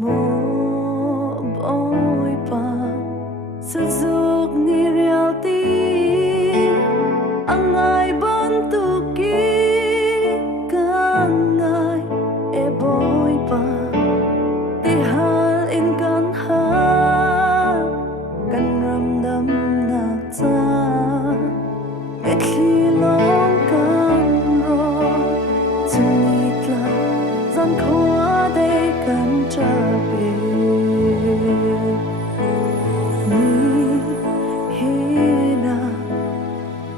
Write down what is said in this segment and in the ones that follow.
Mo boy pa suzuk ni reality angai bantu ki kangai e boy pa ti hal in kan ha kan ram dam nak cha e khi long kan ro chung tla zan khoa đây kan cha be ni he na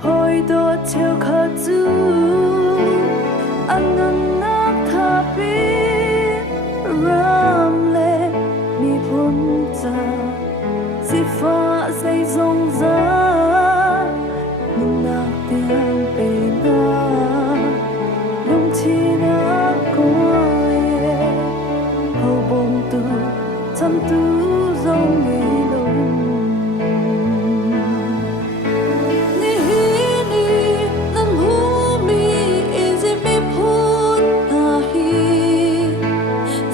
hoi do theo kha chu an nak tha pi ram le mi phun cha si fa say zong za min nak tiếng pe na lung chi na ko ye ho bông tu chăm tu dòng ngày lùng ni ni nam hu mi is it me phun na hi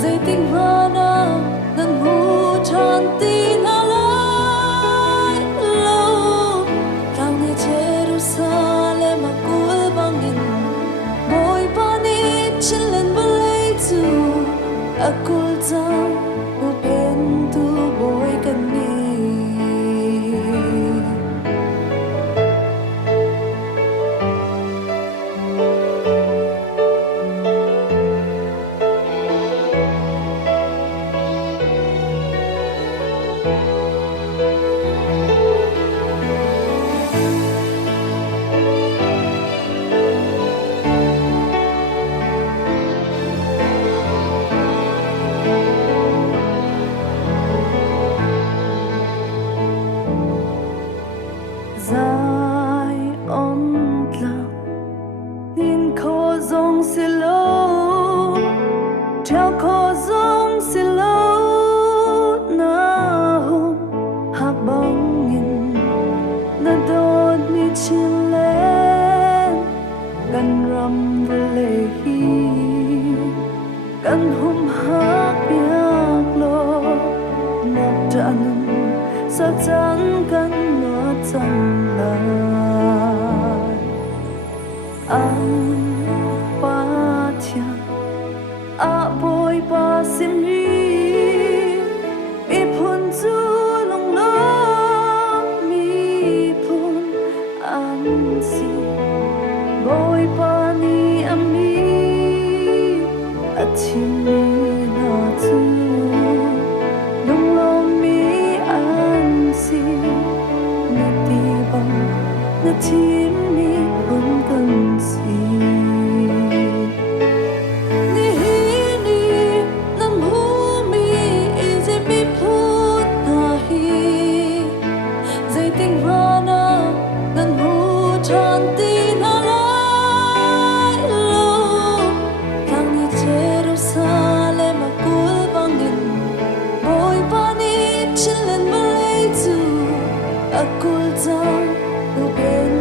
dây tình hoa na nam hu chan tin alai lo kang ne Jerusalem akul bangin boy pani Chinland Huphentu akul jam Huphentu boy kani Zai on tla Nin ko zong silo Theo ko zong silo Na hum hak bangin Na dod ni Chinland Kan ram vle hi Kan hum hak yak lo Nak tanun sa chang kan no chang lai an pa thia a boy pa sim ri mi phun chu long lo mi phun an si boy pa ni ami a chim ni na chu long lo mi an si na ti bang na chim ni phun kan si ni ni nam hu mi is it me phun na hi dây tình hoa na nam hu chan tin alai lo kang ni Jerusalem akul bangin boy pani Chinland Huphentu akul jam Huphentu